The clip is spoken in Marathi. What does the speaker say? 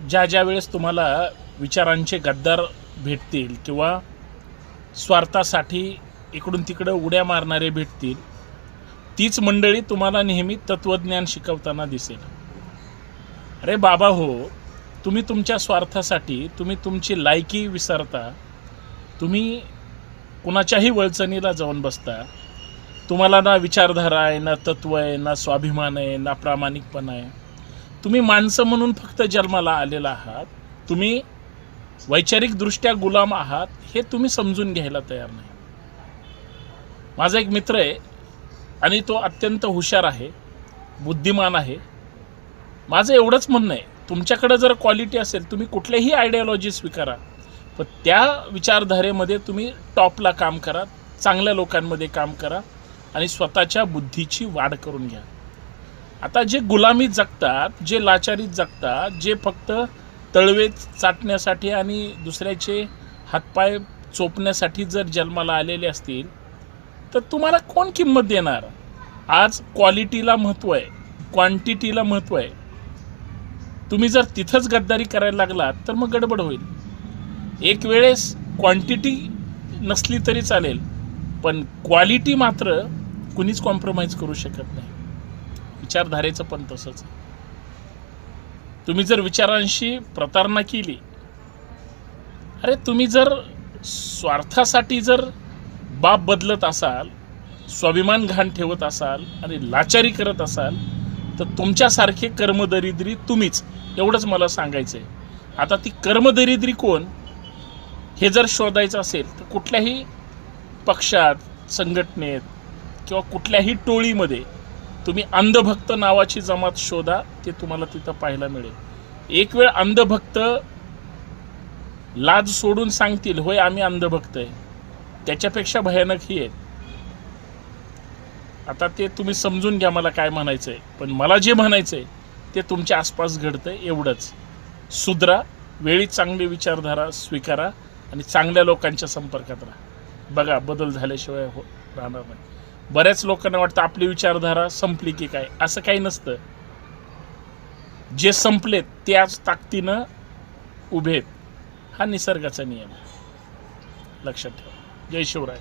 ज्या ज्या वेळेस तुम्हाला विचारांचे गद्दार भेटतील किंवा स्वार्थासाठी इकडून तिकडं उड्या मारणारे भेटतील, तीच मंडळी तुम्हाला नेहमी तत्त्वज्ञान शिकवताना दिसेल. अरे बाबा हो, तुम्ही तुमच्या स्वार्थासाठी तुम्ही तुमची लायकी विसरता, तुम्ही कुणाच्याही वळचणीला जाऊन बसता. तुम्हाला ना विचारधारा आहे, ना तत्त्व आहे, ना स्वाभिमान आहे, ना प्रामाणिकपणा आहे. तुम्ही माणसं म्हणून फक्त जन्माला आलेला आहात. तुम्ही वैचारिकदृष्ट्या गुलाम आहात हे तुम्ही समजून घ्यायला तयार नाही. माझा एक मित्र आहे आणि तो अत्यंत हुशार आहे, बुद्धिमान आहे. माझं एवढंच म्हणणं आहे, तुमच्याकडे जर क्वालिटी असेल तुम्ही कुठल्याही आयडियोलॉजी स्वीकारा, पण त्या विचारधारेमध्ये तुम्ही टॉपला काम करा, चांगल्या लोकांमध्ये काम करा आणि स्वतःच्या बुद्धीची वाढ करून घ्या. आता जे गुलामीत जगतात, जे लाचारीत जगतात, जे फक्त तळवे चाटण्यासाठी आणि दुसऱ्याचे हातपाय चोपण्यासाठी जर जन्माला आलेले असतील तर तुम्हाला कोण किंमत देणार? आज क्वालिटीला महत्त्व आहे, क्वांटिटीला महत्त्व आहे. तुम्ही जर तिथंच गद्दारी करायला लागलात तर मग गडबड होईल. एक वेळेस क्वांटिटी नसली तरी चालेल, पण क्वालिटी मात्र कुणीच कॉम्प्रोमाइज करू शकत नाही. विचारधारेचं पण तसंच आहे. तुम्ही जर विचारांशी प्रतारणा केली, अरे तुम्ही जर स्वार्थासाठी जर बाप बदलत असाल, स्वाभिमान घाण ठेवत असाल आणि लाचारी करत असाल तर तुमच्यासारखे कर्मदरिद्री तुम्हीच, एवढंच मला सांगायचं आहे. आता ती कर्मदरिद्री कोण हे जर शोधायचं असेल तर कुठल्याही पक्षात, संघटनेत किंवा कुठल्याही टोळीमध्ये तुम्ही अंधभक्त नावाची जमात शोधा, ते तुम्हाला तिथं पाहायला मिळेल. एक वेळ अंधभक्त लाज सोडून सांगतील, होय आम्ही अंधभक्त आहे, त्याच्यापेक्षा भयानक ही आहेत. आता ते तुम्ही समजून घ्या मला काय म्हणायचं आहे, पण मला जे म्हणायचं आहे ते तुमच्या आसपास घडतंय एवढंच. सुधरा, वेळी चांगली विचारधारा स्वीकारा आणि चांगल्या लोकांच्या संपर्कात राहा. बघा, बदल झाल्याशिवाय राहणार नाही. बऱ्याच लोकांना वाटतं आपली विचारधारा संपली की काय, असं काही नसतं. जे संपलेत ते आज ताकदीनं उभेत, हा निसर्गाचा नियम. लक्षात ठेवा. जय शिवराय.